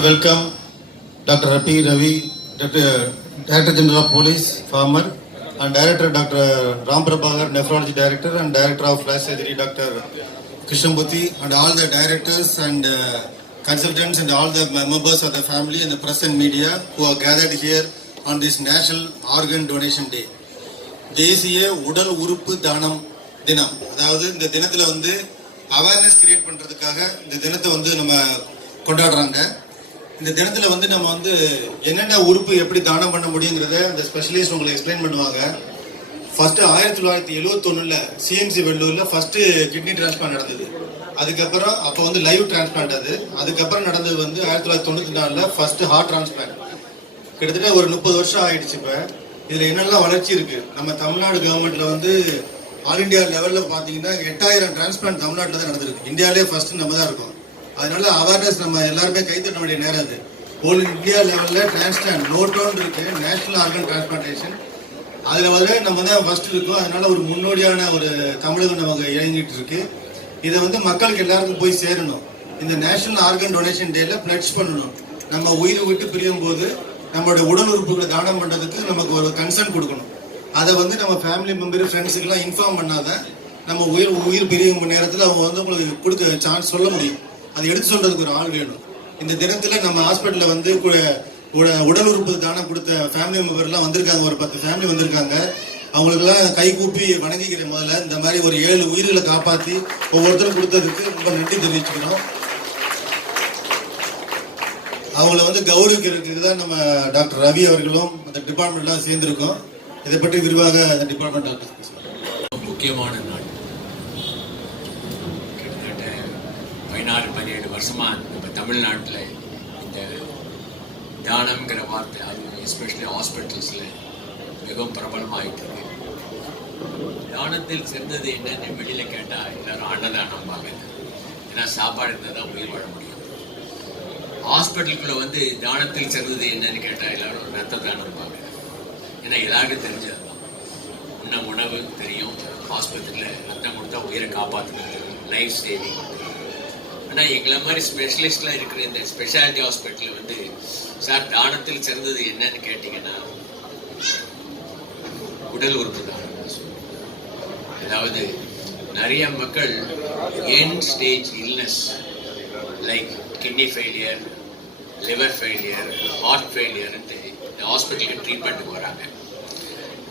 to welcome Dr. P. Ravi, Director General of Police, former, and Director Dr. Ram Prabhakar, Nephrology Director, and Director of Flash Surgery, Dr. Krishnamurthy, and all the directors and consultants and all the members of the family and the press and media who are gathered here on this National Organ Donation Day. தேசிய உடல் உறுப்பு தானம் தினம். அதாவது இந்த தினத்துல awareness create பண்றதுக்காக இந்த தினத்தை நம்ம கொண்டாடுறாங்க. இந்த தினத்துல நம்ம என்னென்ன உறுப்பு எப்படி தானம் பண்ண முடியுங்கிறத அந்த ஸ்பெஷலிஸ்ட் உங்களுக்கு எக்ஸ்பிளைன் பண்ணுவாங்க. ஃபர்ஸ்ட் 1971ல சிஎம்சி வெள்ளூர்ல ஃபர்ஸ்ட் கிட்னி டிரான்ஸ்பிளான்ட் நடந்தது. அதுக்கப்புறம் அப்போ லைவ் டிரான்ஸ்பிளான்ட் அது. அதுக்கப்புறம் நடந்தது 1994ல ஃபர்ஸ்ட் ஹார்ட் டிரான்ஸ்பிளான்ட். கிட்டத்தட்ட ஒரு 30 வருஷம் ஆயிடுச்சு. இப்ப இதுல என்னெல்லாம் வளர்ச்சி இருக்கு. நம்ம தமிழ்நாடு கவர்மெண்ட்ல ஆல் இண்டியா லெவல்ல பாத்தீங்கன்னா 8000 டிரான்ஸ்பிளான்ட் தமிழ்நாட்டில் தான் நடந்திருக்கு. இந்தியாவிலே ஃபர்ஸ்ட் நம்ம தான் இருக்கோம். அதனால அவேர்னஸ் நம்ம எல்லாருமே கைத்தட்ட வேண்டிய நேரம் அது. ஹோல் இந்தியா லெவல்ல டிரான்ஸ்பிளான்ட் நோட்டோன் இருக்கு, நேஷனல் ஆர்கன் டிரான்ஸ்பிளான்டேஷன். அதுல நம்ம தான் ஃபர்ஸ்ட் இருக்கோம். அதனால ஒரு முன்னோடியான ஒரு தமிழகம் நமக்கு இயங்கிட்டு இருக்கு. இதை மக்களுக்கு எல்லாருக்கும் போய் சேரணும். இந்த நேஷனல் ஆர்கன் டொனேஷன் டேல பிளட்ஜ் பண்ணணும். நம்ம உயிரை விட்டு பிரியும் போது நம்மளோட உடல் உறுப்புகளை தானம் பண்றதுக்கு நமக்கு ஒரு கன்சர்ன் கொடுக்கணும். அதை நம்ம ஃபேமிலி மெம்பர் ஃப்ரெண்ட்ஸுக்கெல்லாம் இன்ஃபார்ம் பண்ணாதான் நம்ம உயிர் பிரியும் நேரத்தில் அவங்க உங்களுக்கு கொடுக்க சான்ஸ் சொல்ல முடியும். அதை எடுத்து சொல்றதுக்கு ஒரு ஆள் வேணும். இந்த தினத்துல நம்ம ஹாஸ்பிட்டல்ல உடல் உறுப்பு தானம் கொடுத்த ஃபேமிலி மெம்பர்லாம் வந்திருக்காங்க. ஒரு 10 ஃபேமிலி வந்திருக்காங்க. அவங்களுக்கெல்லாம் கை கூப்பி வணங்கிக்கிற முதல்ல இந்த மாதிரி ஒரு 7 உயிர்களை காப்பாற்றி ஒவ்வொருத்தரும் கொடுத்ததுக்கு ரொம்ப நன்றி தெரிவிச்சுக்கிறோம். அவங்கள கௌரவிக்கிறதுக்கு தான் நம்ம டாக்டர் ரவி அவர்களும் அந்த டிபார்ட்மெண்ட்லாம் சேர்ந்திருக்கோம். இதை பற்றி விரிவாக அந்த டிபார்ட்மெண்ட் டாக்டர். முக்கியமான நாள். கிட்டத்தட்ட 16-17 வருஷமா நம்ம தமிழ்நாட்டில் இந்த தானம்ங்கிற வார்த்தை அது எஸ்பெஷலி ஹாஸ்பிட்டல்ஸில் மிகவும் பிரபலமாகிட்டு இருக்கு. தானத்தில் சிறந்தது என்னன்னு வெளியில் கேட்டால் எல்லாரும் அன்னதானம் பார்க்குது. ஏன்னா சாப்பாடு இருந்தால் தான் உயிர் வாழ முடியும். ஹாஸ்பிட்டலுக்குள்ள தானத்தில் சிறந்தது என்னன்னு கேட்டால் எல்லாரும் ரத்த தானம் பார்க்குது. ஏன்னா எல்லாருக்கும் தெரிஞ்சதுதான். உணவு தெரியும், ஹாஸ்பிட்டலில் ரத்தம் கொடுத்தா உயிரை காப்பாற்றுறது, லைஃப் சேவிங். ஆனால் எங்களை மாதிரி ஸ்பெஷலிஸ்ட்லாம் இருக்கிற இந்த ஸ்பெஷாலிட்டி ஹாஸ்பிட்டலில் சார் தானத்தில் சிறந்தது என்னன்னு கேட்டிங்கன்னா உடல் உறுப்பு தானம். அதாவது நிறைய மக்கள் end stage illness like kidney failure, liver failure, heart ஃபெயிலியர்ன்ட்டு இந்த ஹாஸ்பிட்டலுக்கு ட்ரீட்மெண்ட்டுக்கு வராங்க.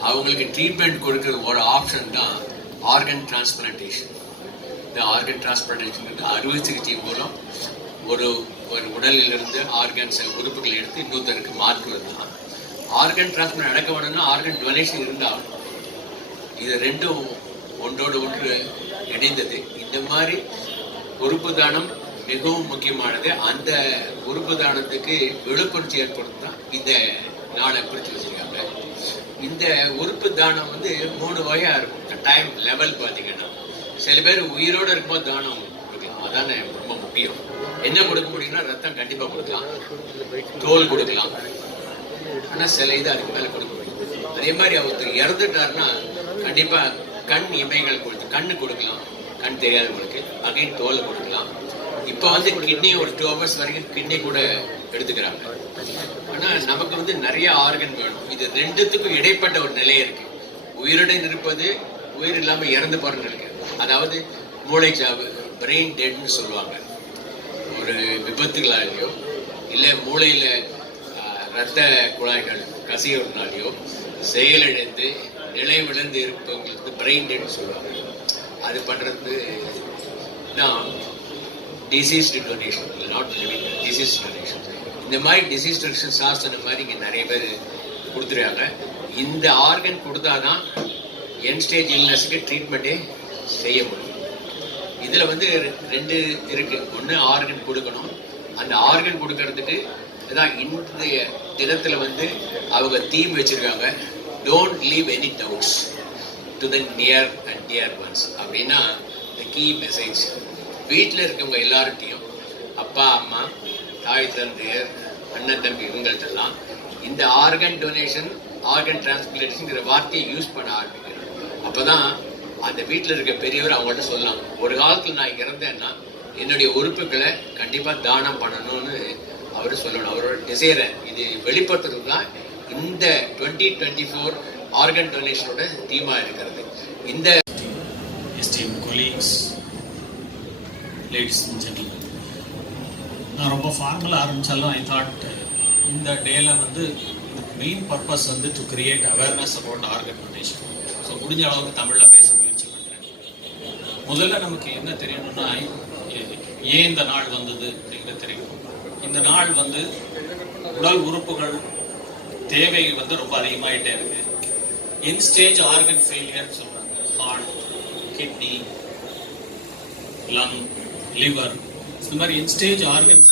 அவங்களுக்கு ட்ரீட்மெண்ட் கொடுக்குற ஒரு ஆப்ஷன் தான் ஆர்கன் டிரான்ஸ்பிளான்டேஷன். இந்த ஆர்கன் டிரான்ஸ்பிளான்டேஷன் அறுவை சிகிச்சை மூலம் ஒரு உடலிலிருந்து ஆர்கன்ஸை உறுப்புகளை எடுத்து இன்னொருத்தருக்கு மாற்றுவது தான். ஆர்கன் டிரான்ஸ்பிளான்ட் நடக்க வேணும்னா ஆர்கன் டொனேஷன் இருந்தால் இது ரெண்டும் ஒன்றோடு ஒன்று இணைந்தது. இந்த மாதிரி உறுப்பு தானம் மிகவும் முக்கியமானது. அந்த உறுப்பு தானத்துக்கு விழிப்புணர்ச்சி ஏற்படுத்த தான் இந்த நாளை பிரித்து வச்சிருக்காங்க. இந்த உறுப்பு தானம் 3 வகையா இருக்கும். டைம் லெவல் பார்த்தீங்கன்னா சில பேர் உயிரோடு இருக்கும்போது தானம் கொடுக்கலாம். அதானே ரொம்ப முக்கியம். என்ன கொடுக்க முடியும்னா ரத்தம் கண்டிப்பா கொடுக்கலாம், தோல் கொடுக்கலாம். ஆனா சில இது அதுக்கு மேல கொடுக்க முடியும். அதே மாதிரி ஒருத்தர் இறந்துட்டாருன்னா கண்டிப்பா கண் இமைகள் கண்ணு கொடுக்கலாம், கண் தெரியாதவங்களுக்கு. அகைன் தோல் கொடுக்கலாம். இப்ப கிட்னி ஒரு 2 hours வரைக்கும் கிட்னி கூட எடுத்துக்கிறாங்க. ஆனா நமக்கு நிறைய ஆர்கன் வேணும். இது ரெண்டுத்துக்கும் இடைப்பட்ட ஒரு நிலை இருக்கு. உயிருடன் இருப்பது, உயிர் இல்லாம இறந்து போறவங்களுக்கு. அதாவது மூளை சாவு, பிரெயின் டெட்னு சொல்லுவாங்க. ஒரு விபத்துகளாலேயோ இல்ல மூளையில ரத்த குழாய்கள் கசியறதுனாலேயோ செயலிழந்து நிலைவிழந்து இருப்பவங்களுக்கு பிரெயின் டெட்னு சொல்லுவாங்க. அது பண்றது தான் disease donation, not living disease donation. இந்த மாதிரி டிசீஸ் டொனேஷன் சார் சொன்ன மாதிரி இங்கே நிறைய பேர் கொடுத்துருக்காங்க. இந்த ஆர்கன் கொடுத்தாதான் என் ஸ்டேஜ் இல்னஸுக்கு ட்ரீட்மெண்ட்டே செய்ய முடியும். இதில் 2 இருக்கு. ஒன்று ஆர்கன் கொடுக்கணும். அந்த ஆர்கன் கொடுக்கறதுக்கு இதான் இன்றைய தினத்தில் அவங்க தீம் வச்சிருக்காங்க, don't leave any doubts to the near and dear once. அப்படின்னா த கீ மெசேஜ் வீட்டில் இருக்கவங்க எல்லார்ட்டையும், அப்பா அம்மா, தாய் தந்தையர், அண்ணன் தம்பி, இவங்கள்ட்டெல்லாம் இந்த ஆர்கன் டொனேஷன், ஆர்கன் டிரான்ஸ்பிளான்டேஷன் வார்த்தையை யூஸ் பண்ண ஆரம்பிக்கணும். அப்போதான் அந்த வீட்டில் இருக்க பெரியவர் அவங்கள்ட்ட சொல்லலாம், ஒரு காலத்தில் நான் இறந்தேன்னா என்னுடைய உறுப்புகளை கண்டிப்பாக தானம் பண்ணணும்னு அவர் சொல்லணும். அவரோட டிசைரை இது வெளிப்படுத்துறது தான் இந்த 2024 ஆர்கன் டொனேஷனோட தீமா இருக்கிறது. இந்த esteemed colleagues, ladies and gentlemen, நான் ரொம்ப ஃபார்மலாக ஆரம்பித்தாலும் ஐ தாட் இந்த டேல வந்து மெயின் பர்பஸ் வந்து to create awareness about organ donation. So முடிஞ்ச அளவுக்கு தமிழில் பேச முயற்சி பண்ணுறேன். முதல்ல நமக்கு என்ன தெரியணும்னா ஏன் இந்த நாள் வந்தது அப்படிங்கிறது தெரியும். இந்த நாள் வந்து உடல் உறுப்புகள் தேவை வந்து ரொம்ப அதிகமாகிட்டே இருக்கு. என் ஸ்டேஜ் ஆர்கன் ஃபெயிலியர் சொல்கிறாங்க. ஹார்ட், கிட்னி, லங், லிவர், இந்த மாதிரி end stage organ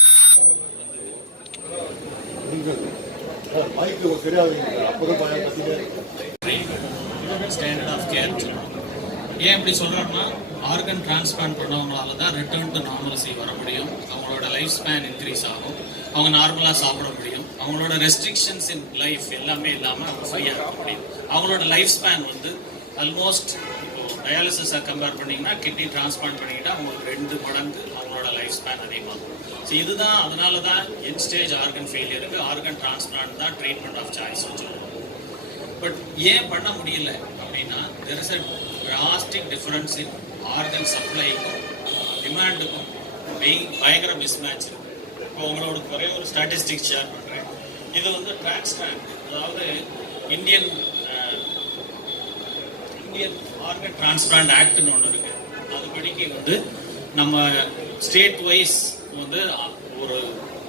standard of care. ஏன் இப்படி சொல்கிறோம்னா ஆர்கன் டிரான்ஸ்பிளான்ட் பண்ணவங்களால தான் ரிட்டர்ன் டு நார்மல்சி வர முடியும். அவங்களோட லைஃப் ஸ்பேன் இன்க்ரீஸ் ஆகும். அவங்க நார்மலாக சாப்பிட முடியும். அவங்களோட ரெஸ்ட்ரிக்ஷன்ஸ் இன் லைஃப் எல்லாமே இல்லாமல் அவங்க ஃப்ரீயாக இருக்க முடியும். அவங்களோட லைஃப் ஸ்பேன் வந்து ஆல்மோஸ்ட் இப்போ டயாலிசிஸை கம்பேர் பண்ணிங்கன்னா கிட்னி டிரான்ஸ்பிளான்ட் பண்ணிக்கிட்டால் அவங்களுக்கு 2 மடங்கு அவங்களோட லைஃப் ஸ்பேன் அதிகமாகும். ஸோ இதுதான் அதனால தான் என் ஸ்டேஜ் ஆர்கன் ஃபெயிலியருக்கு ஆர்கன் டிரான்ஸ்பிளான்ட் தான் ட்ரீட்மெண்ட் ஆஃப் சாய்ஸ் சொல்லுவோம். பட் ஏன் பண்ண முடியல அப்படின்னா there is a drastic difference in organ சப்ளைக்கும் டிமாண்டுக்கும் பயங்கர மிஸ்மேட்ச் இருக்கு. இப்போ உங்களோட ஒரே ஒரு ஸ்டாட்டிஸ்டிக்ஸ் ஷேர் பண்ணுறேன். இது வந்து டிரான்ஸ்பிளான்ட், அதாவது இந்தியன் ஆர்கன் டிரான்ஸ்பிளான்ட் ஆக்ட்னு ஒன்று இருக்கு. அதுபடிக்கு வந்து நம்ம ஸ்டேட் வைஸ் வந்து ஒரு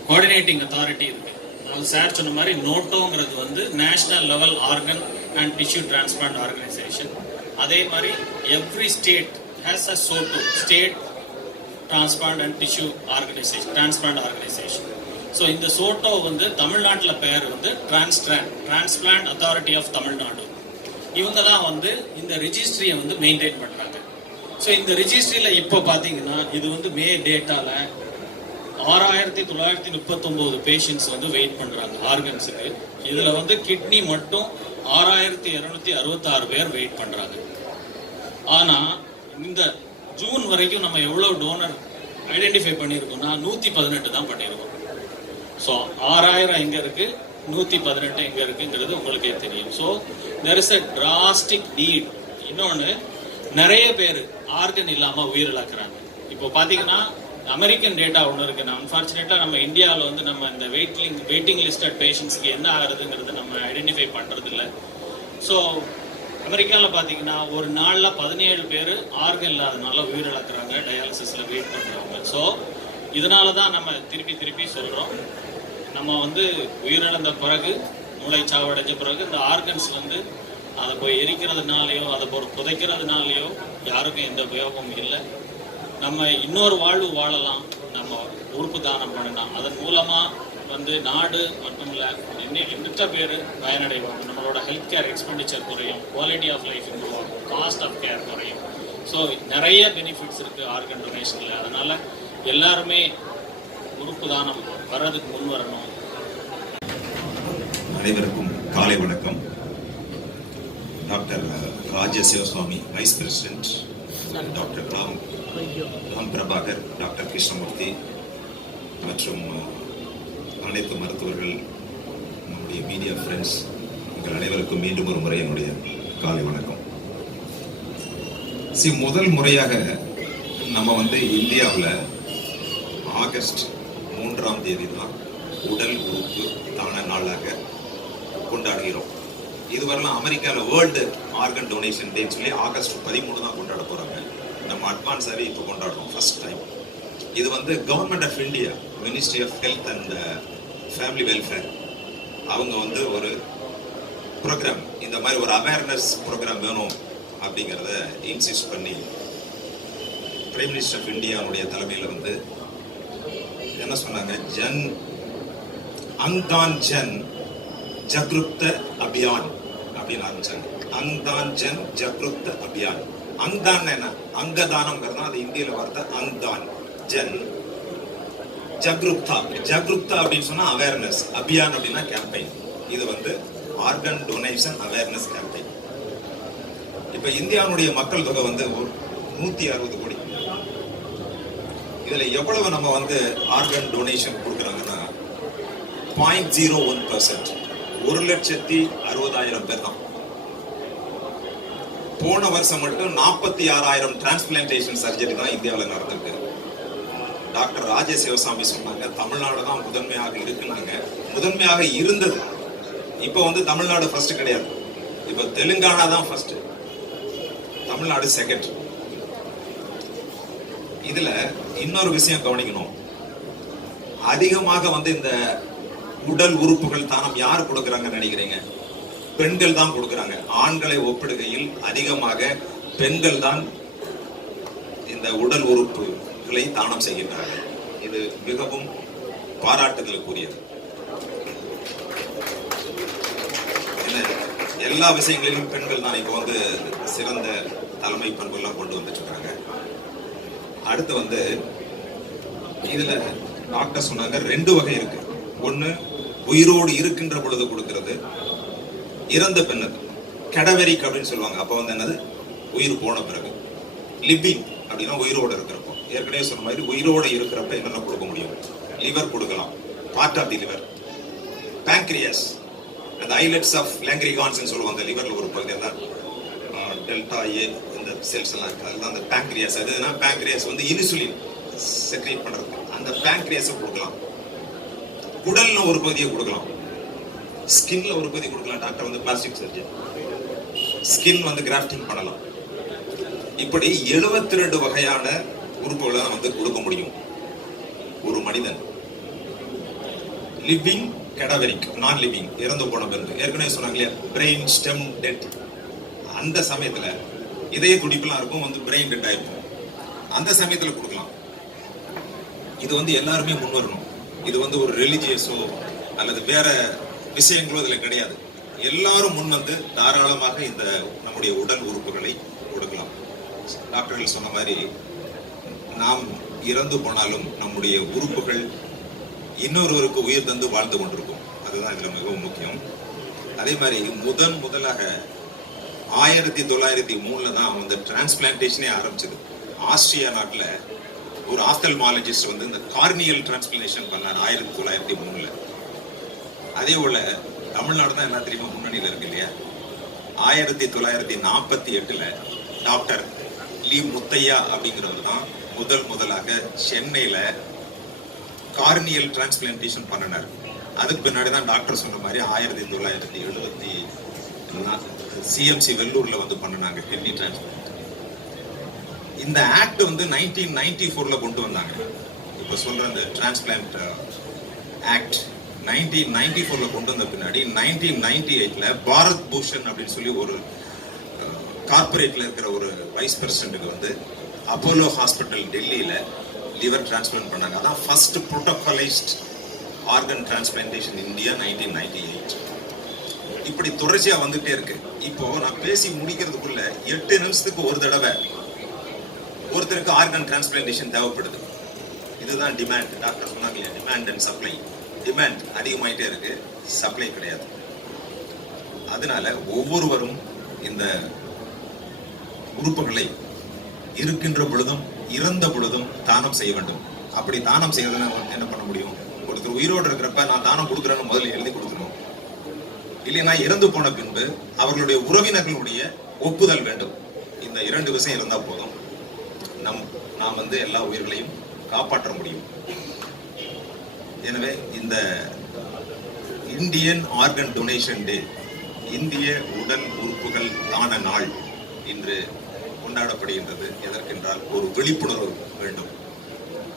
கோஆர்டினேட்டிங் அத்தாரிட்டி இருக்கு. அது சார் சொன்ன மாதிரி நோட்டோங்கிறது வந்து national level organ and tissue transplant organisation. அதே மாதிரி every state has a SOTTO, state transplant and tissue organisation, transplant organisation. So இந்த சோட்டோ வந்து தமிழ்நாட்டில் பேர் வந்து டிரான்ஸ்பிளான்ட் அத்தாரிட்டி ஆஃப் தமிழ்நாடு. இவங்க தான் வந்து இந்த ரிஜிஸ்ட்ரியை வந்து மெயின்டைன் பண்ணுறாங்க. ஸோ இந்த ரிஜிஸ்ட்ரியில் இப்போ பார்த்தீங்கன்னா இது வந்து மே டேட்டாவில் 6939 பேஷண்ட்ஸ் வந்து வெயிட் பண்ணுறாங்க ஆர்கன்ஸுக்கு. இதில் வந்து கிட்னி மட்டும் 6266 பேர் வெயிட் பண்ணுறாங்க. ஆனால் இந்த ஜூன் வரைக்கும் நம்ம எவ்வளோ டோனர் ஐடென்டிஃபை பண்ணியிருக்கோம்னா 118 தான் பண்ணியிருக்கோம். ஸோ 6000 எங்கே இருக்குது, 118 எங்கே இருக்குங்கிறது உங்களுக்கே தெரியும். So there is a drastic need. இன்னொன்று, நிறைய பேர் ஆர்கன் இல்லாமல் உயிரிழக்கிறாங்க. இப்போ பார்த்தீங்கன்னா அமெரிக்கன் டேட்டா ஒன்று இருக்குது. அன்ஃபார்ச்சுனேட்டாக நம்ம இந்தியாவில் வந்து நம்ம இந்த வெயிட்டிங் லிஸ்டட் பேஷண்ட்ஸ்க்கு என்ன ஆகுதுங்கிறது நம்ம ஐடென்டிஃபை பண்ணுறதில்ல. ஸோ அமெரிக்காவில் பார்த்தீங்கன்னா ஒரு நாளில் 17 பேர் ஆர்கன் இல்லாதனால உயிரிழக்கிறாங்க, டயாலிசிஸில் வெயிட் பண்ணுறவங்க. ஸோ இதனால தான் நம்ம திருப்பி சொல்கிறோம், நம்ம வந்து உயிரிழந்த பிறகு, மூளை சாவடைஞ்ச பிறகு இந்த ஆர்கன்ஸ் வந்து அதை போய் எரிக்கிறதுனாலையோ அதை போய் புதைக்கிறதுனாலையோ யாருக்கும் எந்த உபயோகமும் இல்லை. நம்ம இன்னொரு வாழ்வு வாழலாம், நம்ம உறுப்பு தானம் பண்ணலாம். அதன் மூலமாக வந்து நாடு மட்டும் இல்லை, எண்ணற்ற பேர் பயனடைவாங்க. நம்மளோட ஹெல்த் கேர் எக்ஸ்பெண்டிச்சர் குறையும், குவாலிட்டி ஆஃப் லைஃப் இம்ப்ரூவ் ஆகும், காஸ்ட் ஆஃப் கேர் குறையும். ஸோ நிறைய பெனிஃபிட்ஸ் இருக்குது ஆர்கன் டொனேஷனில். அதனால் எல்லாருமே உறுப்பு தானம் வர்றதுக்கு முன் வரணும். அனைவருக்கும் காலை வணக்கம். Doctor Raja Sivaswamy, vice president, doctor Ram Prabhakar, doctor Krishnamurthy மற்றும் அனைத்து மருத்துவர்கள், நம்முடைய மீடியா ஃப்ரெண்ட்ஸ், உங்கள் அனைவருக்கும் மீண்டும் ஒரு முறை என்னுடைய காலை வணக்கம். முதல் முறையாக நம்ம வந்து இந்தியாவில் ஆகஸ்ட் 3ஆம் தேதி தான் உடல் உறுப்பு தான நாளாக கொண்டாடுகிறோம். இதுவரைலாம் அமெரிக்காவில் வேர்ல்டு ஆர்கன் டொனேஷன் டேன்னு சொல்லி ஆகஸ்ட் 13 தான் கொண்டாட போகிறாங்க. நம்ம அட்வான்ஸாகவே இப்போ கொண்டாடுறோம் ஃபர்ஸ்ட் டைம். இது வந்து government of India, ministry of health and family welfare, அவங்க வந்து ஒரு ப்ரோக்ராம், இந்த மாதிரி ஒரு அவேர்னஸ் ப்ரோக்ராம் வேணும் அப்படிங்கிறத இன்சிஸ்ட் பண்ணி பிரைம் மினிஸ்டர் ஆஃப் இந்தியாவுடைய தலைமையில் வந்து என்ன சொன்னாங்க, அங்தான் ஜன் ஜக்ருத்த அபியான் அப்படின்னு ஆரம்பிச்சாங்க. அங்தான் ஜன் ஜக்ருத்த அபியான். அங்தான் என்ன, அங்கதானம்ங்கிறது அது இந்தியில வார்த்தை அங்தான். ஜன் ஜக்ருப்தா, ஜக்ருப்தா அப்படின்னு சொன்னா அவேர்னஸ், அபியான் அப்படின்னா கேம்பெயின். இது வந்து ஆர்கன் டொனேஷன் அவேர்னஸ் கேம்பெயின். இப்ப இந்தியாவுடைய மக்கள் தொகை வந்து 160 கோடி. இதுல எவ்வளவு நம்ம வந்து ஆர்கன் டொனேஷன் கொடுக்குறாங்கன்னா 0.01%. 1,60,000 பேர் தான். போன வருஷம் மட்டும் 46,000 டிரான்ஸ்பிளான்டேஷன் சர்ஜரி தான் இந்தியாவில் நடந்திருக்கு. டாக்டர் ராஜேஷ் சிவசாமி சொன்னாங்க தமிழ்நாடு தான் முதன்மையாக இருக்குனாங்க. முதன்மையாக இருந்தது. இப்போ வந்து தமிழ்நாடு ஃபர்ஸ்ட் கிடையாது. இப்போ தெலுங்கானா தான் ஃபர்ஸ்ட், தமிழ்நாடு செகண்ட். இதுல இன்னொரு விஷயம் கவனிக்கணும். அதிகமாக வந்து இந்த உடல் உறுப்புகள் தானம் யார் கொடுக்கறாங்கன்னு நினைக்கிறீங்க? பெண்கள் தான் கொடுக்கறாங்க. ஆண்களை ஒப்பிடுகையில் அதிகமாக பெண்கள் தான் இந்த உடல் உறுப்புகளை தானம் செய்கின்றார்கள். இது மிகவும் பாராட்டுதலுக்குரியது. எல்லா விஷயங்களிலும் பெண்கள் தான் இப்போ வந்து சிறந்த தலைமை பண்புலாம் கொண்டு வந்துட்டு இருக்காங்க. அடுத்து வந்து இதுல டாக்டர் சொன்னாங்க 2 வகை இருக்கு. ஒண்ணு உயிரோடு இருக்கின்ற பொழுது கொடுக்கிறது, இறந்த பெண்ணுக்கு கடவரிக் அப்படின்னு சொல்லுவாங்க. அப்ப வந்து என்னது, உயிர் போன பிறகு. லிவிங் அப்படின்னா உயிரோடு இருக்கிறப்போ. ஏற்கனவே சொன்ன மாதிரி உயிரோடு இருக்கிறப்ப என்னென்ன கொடுக்க முடியும்? லிவர் கொடுக்கலாம், part of the liver. Pancreas, அந்த ஐலட்ஸ் ஆஃப் லேங்க்ரிகான்ஸ் சொல்லுவாங்க. லிவர்ல ஒரு பகுதி தான் டெல்டா ஏ இந்த செல்ஸ் எல்லாம் இருக்கு. அதுதான் அந்த பேங்க்ரியாஸ். அதுனா பேங்க்ரியாஸ் வந்து இன்சுலின் செக்ரேட் பண்றது. அந்த பேங்க்ரியாஸை கொடுக்கலாம். குடல்ல ஒரு பகுதியை கொடுக்கலாம். ஸ்கின்ல ஒரு பகுதி கொடுக்கலாம். டாக்டர் வந்து பிளாஸ்டிக் சர்ஜன். ஸ்கின் வந்து கிராஃப்டிங் பண்ணலாம். இப்படி 72 வகையான உறுப்புகளை வந்து கொடுக்க முடியும் ஒரு மனிதன். லிவிங், கடவரிக், நான் லிவிங், இறந்து போன பிறகு. ஏற்கனவே சொன்னாங்க இல்லையா, பிரெயின் ஸ்டெம் டெட். அந்த சமயத்துல இதய துடிப்புலாம் இருக்கும், வந்து பிரெயின் டெட் ஆயிருக்கும். அந்த சமயத்துல கொடுக்கலாம். இது வந்து எல்லாருமே முன் வரணும். இது வந்து ஒரு ரிலிஜியஸோ அல்லது வேற விஷயங்களோ இதுல கிடையாது. எல்லாரும் முன் வந்து தாராளமாக இந்த நம்முடைய உடல் உறுப்புகளை கொடுக்கலாம். டாக்டர்கள் சொன்ன மாதிரி நாம் இறந்து போனாலும் நம்முடைய உறுப்புகள் இன்னொருவருக்கு உயிர் தந்து வாழ்ந்து கொண்டிருக்கும். அதுதான் இதுல மிகவும் முக்கியம். அதே மாதிரி முதலாக 1903 தான் வந்து டிரான்ஸ்பிளான்டேஷனே ஆரம்பிச்சது. ஆஸ்திரியா நாட்டுல ஒரு ஆப்தல்மாலஜிஸ்ட் வந்து இந்த கார்னியல் டிரான்ஸ்பிளேஷன் பண்ணார் 1903. அதே போல தமிழ்நாடு தான் என்ன தெரியுமா முன்னணியில இருக்கு இல்லையா. 1948 டாக்டர் லீ முத்தையா அப்படிங்கிறவர் தான் முதலாக சென்னையில கார்னியல் டிரான்ஸ்பிளான்டேஷன் பண்ணினார். அதுக்கு பின்னாடி தான் டாக்டர் சொன்ன மாதிரி 1970 சிஎம்சி வெள்ளூர்ல வந்து பண்ணினாங்க கிட்னி டிரான்ஸ்பிளான்ட். இந்த ஆக்ட் வந்து 1994 கொண்டு வந்தாங்க. இப்ப சொல்ற அந்த டிரான்ஸ்பிளான்ட் ஆக்ட் 1994 கொண்டு வந்த பின்னாடி 1998 பாரத் பூஷன் அப்படின்னு சொல்லி ஒரு கார்பரேட்ல இருக்கிற ஒரு வைஸ் பிரசிடென்ட்டுக்கு வந்து அப்போலோ ஹாஸ்பிட்டல் டெல்லியில லிவர் டிரான்ஸ்பிளான்ட் பண்ணாங்க. அதான் ஃபர்ஸ்ட் புரோட்டோகாலைஸ்ட் ஆர்கன் டிரான்ஸ்பிளான்டேஷன் இந்தியா 1998. இப்படி தொடர்ச்சியா வந்துட்டே இருக்கு. இப்போ நான் பேசி முடிக்கிறதுக்குள்ள 8 நிமிஷத்துக்கு ஒரு தடவை ஒருத்தருக்கு ஆர்கன் டிரான்ஸ்பிளான்டேஷன் தேவைப்படுது. இதுதான் டிமாண்ட். டாக்டர் சொன்னாங்க இல்லையா, டிமாண்ட் அண்ட் சப்ளை. டிமாண்ட் அதிகமாயிட்டே இருக்கு, சப்ளை கிடையாது. அதனால ஒவ்வொருவரும் இந்த உறுப்புகளை இருக்கின்ற பொழுதும் இறந்த பொழுதும் தானம் செய்ய வேண்டும். அப்படி தானம் செய்யறதுன்னா என்ன பண்ண முடியும்? ஒருத்தர் உயிரோடு இருக்கிறப்ப நான் தானம் கொடுக்குறேன்னு முதல்ல எழுதி கொடுக்கணும். இல்லைன்னா இறந்து போன பின்பு அவர்களுடைய உறவினர்களுடைய ஒப்புதல் வேண்டும். இந்த 2 விஷயம் இருந்தா போதும், நாம் வந்து எல்லா உயிர்களையும் காப்பாற்ற முடியும். எனவே இந்த இந்தியன் ஆர்கன் டொனேஷன் டே, இந்திய உடல் உறுப்புகள் தான நாள் இன்று கொண்டாடப்படுகின்றது. எதற்கென்றால் ஒரு விழிப்புணர்வு வேண்டும்.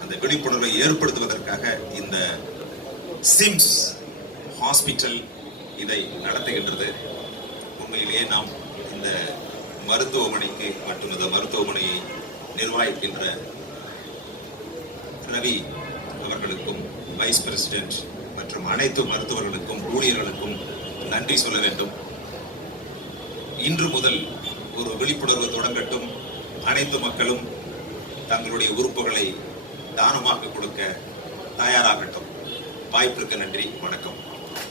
அந்த விழிப்புணர்வை ஏற்படுத்துவதற்காக இந்த சிம்ஸ் ஹாஸ்பிட்டல் இதை நடத்துகின்றது. உண்மையிலேயே நாம் இந்த மருத்துவமனைக்கு மற்றும் இந்த மருத்துவமனையை நிர்வகிக்கின்ற ரவி அவர்களுக்கும் வைஸ் பிரசிடென்ட் மற்றும் அனைத்து மருத்துவர்களுக்கும் ஊழியர்களுக்கும் நன்றி சொல்ல வேண்டும். இன்று முதல் ஒரு விழிப்புணர்வு தொடங்கட்டும். அனைத்து மக்களும் தங்களுடைய உறுப்புகளை தானமாக கொடுக்க தயாராகட்டும். வாய்ப்பிற்கு நன்றி. வணக்கம்.